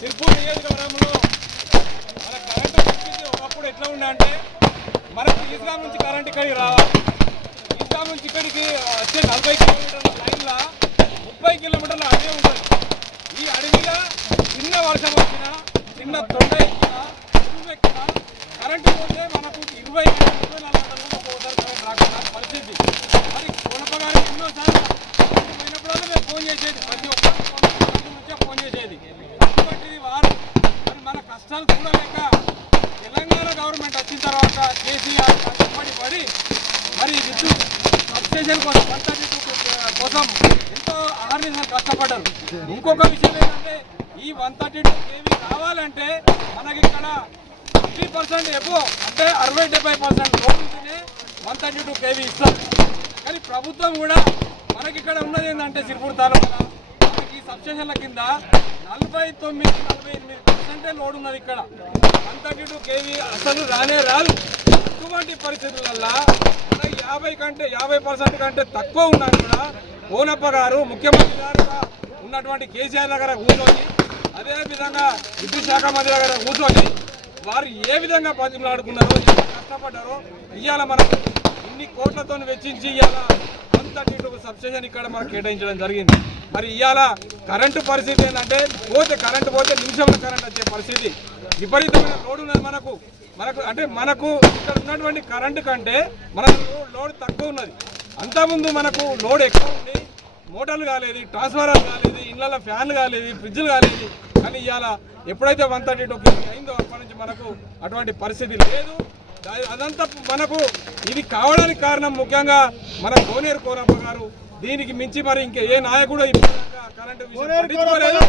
సిర్పూర్ నియోజకవర్గంలో మన కరెంటు పరిస్థితి ఒకప్పుడు ఎట్లా ఉండే అంటే మనకు ఈస్గాం నుంచి కరెంట్ ఇక్కడికి రావాలి. ఈస్గాం నుంచి ఇక్కడికి వచ్చే 40 కిలోమీటర్ల లైన్లో 30 కిలోమీటర్ల అడవి ఉంటుంది. ఈ అడవిగా చిన్న వర్షం వచ్చినా, చిన్న తొండ ఎక్కినా, పురుగు ఎక్కినా కరెంటు పోతే మనకు 20 24 గంటలకు ఒకసారి కరెంట్ రాకుండా పరిస్థితి. మరి కొనప గారికి ఎన్నోసార్లు పోయినప్పుడల్లా మేము ఫోన్ చేసేది, ప్రతి ఒక్కరు నుంచే ఫోన్ చేసేది. అటువంటిది వారు మరి మన కష్టాలు చూడలేక తెలంగాణ గవర్నమెంట్ వచ్చిన తర్వాత కేసీఆర్ కష్టపడి పడి మరి విద్యుత్ సబ్స్టేషన్ కోసం 132 కోసం ఎంతో అహర్నిశలు కష్టపడ్డారు. ఇంకొక విషయం ఏంటంటే ఈ 132 కేవీ రావాలంటే మనకి ఇక్కడ 50% ఎబో అంటే 60-70% లోన్ ఉంటేనే 132 కేవీ ఇస్తారు. కానీ ప్రభుత్వం కూడా మనకి ఇక్కడ ఉన్నది ఏంటంటే సిర్పూర్ తాలూకా మనకి ఈ సబ్స్టేషన్ల కింద 49-48% లోడ్ ఉన్నది. ఇక్కడ 132 కేవీ అసలు రానే రాదు. అటువంటి పరిస్థితులలో మనకి 50% కంటే తక్కువ ఉన్నాను కూడా కోనప్ప గారు ముఖ్యమంత్రి గారుగా ఉన్నటువంటి కేసీఆర్ దగ్గర కూర్చొని, అదేవిధంగా విద్యుత్ శాఖ మంత్రి దగ్గర కూర్చొని వారు ఏ విధంగా బతిమలాడుకున్నారో, ఎంత కష్టపడ్డారో, ఇవాళ మనకు ఇన్ని కోట్లతో వెచ్చించి ఇవాళ 132 సబ్స్టేషన్ ఇక్కడ మనకు కేటాయించడం జరిగింది. మరి ఇవాళ కరెంటు పరిస్థితి ఏంటంటే కరెంటు పోతే నిమిషంలో కరెంట్ వచ్చే పరిస్థితి, విపరీతమైన లోడ్ ఉన్నది మనకు అంటే మనకు ఇక్కడ ఉన్నటువంటి కరెంటు కంటే మనకు లోడ్ తక్కువ ఉన్నది. అంతకుముందు మనకు లోడ్ ఎక్కువ ఉంది, మోటార్లు కాలేదు, ట్రాన్స్ఫార్మర్లు కాలేదు, ఇళ్ళల్లో ఫ్యాన్లు కాలేదు, ఫ్రిడ్జ్లు కాలేదు. కానీ ఇవాళ ఎప్పుడైతే 132 కేవీ అయిందో అప్పటి నుంచి మనకు అటువంటి పరిస్థితి లేదు. అదంతా మనకు ఇది కావడానికి కారణం ముఖ్యంగా మన కోనేరు కోనప్ప గారు. దీనికి మించి మరి ఇంకా ఏ నాయకుడు కరెంటు విషయం పట్టించుకోలేదు.